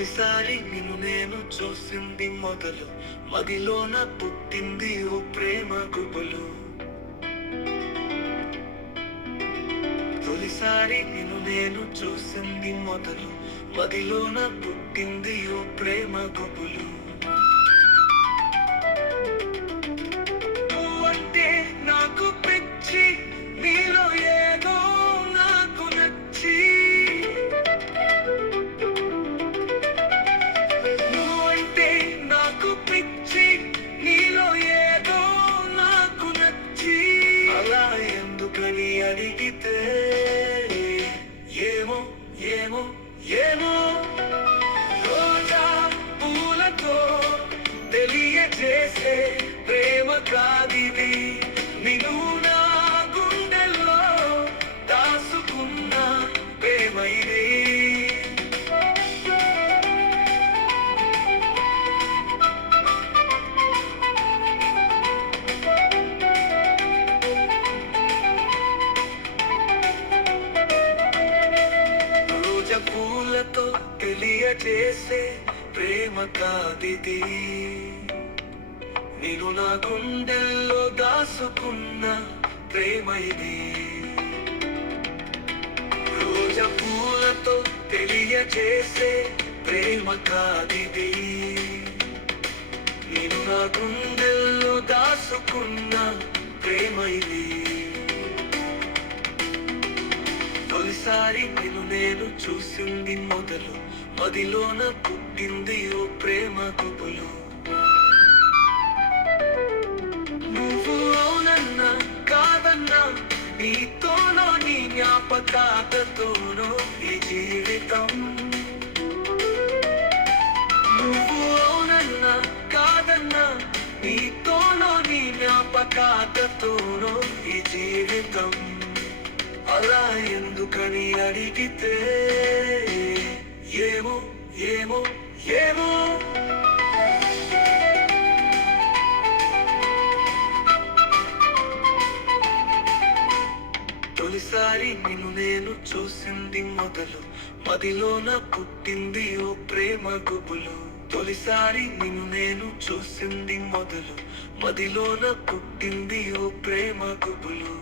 తొలిసారి నిన్ను నేను చూసింది మొదలు, మదిలోన పుట్టింది ఓ ప్రేమ గుబులు. తొలిసారి నిన్ను నేను చూసింది మొదలు, మదిలోన పుట్టింది ఓ ప్రేమ గుబులు. నువ్వంటే నాకు పిచ్చి, నీలో ఏదో నాకు నచ్చి. నువ్వంటే నాకు పిచ్చి, నీలో ఏదో నాకు నచ్చి. అలా ఎందుకని అడిగితే ఏమో ఏమో ఏమో, రోజా పూలతో తెలియజేసే ప్రేమ కాదిది. నిన్ను నా గుండెల్లో దాసుకున్న ప్రేమ ఇది. రోజా పూలతో తెలియజేసే ప్రేమ కాదిది. నేను నా గుండెల్లో దాసుకున్న ప్రేమ ఇది. రోజా పూలతో తెలియజేసే ప్రేమ కాదిది. నేను నా గుండెల్లో దాసుకున్న ప్రేమ ఇది. తొలిసారి నిన్ను నేను చూసింది మొదలు, మదిలోన పుట్టింది ఓ ప్రేమ గుబులు. నువ్వు అవునన్నా కాదన్నా, నీతోనో నీ జ్ఞాపకాలతోనో ఈ జీవితం. నువ్వు అవునన్నా కాదన్నా, నీతోనో నీ జ్ఞాపకాలతోనో ఈ జీవితం. అలా ఎందుకని అడిగితే ఏమో ఏమో ఏమో. తొలిసారి నిన్ను నేను చూసింది మొదలు, మదిలోన పుట్టింది ఓ ప్రేమ గుబులు. తొలిసారి నిన్ను నేను చూసింది మొదలు, మదిలోన పుట్టింది ఓ ప్రేమ గుబులు.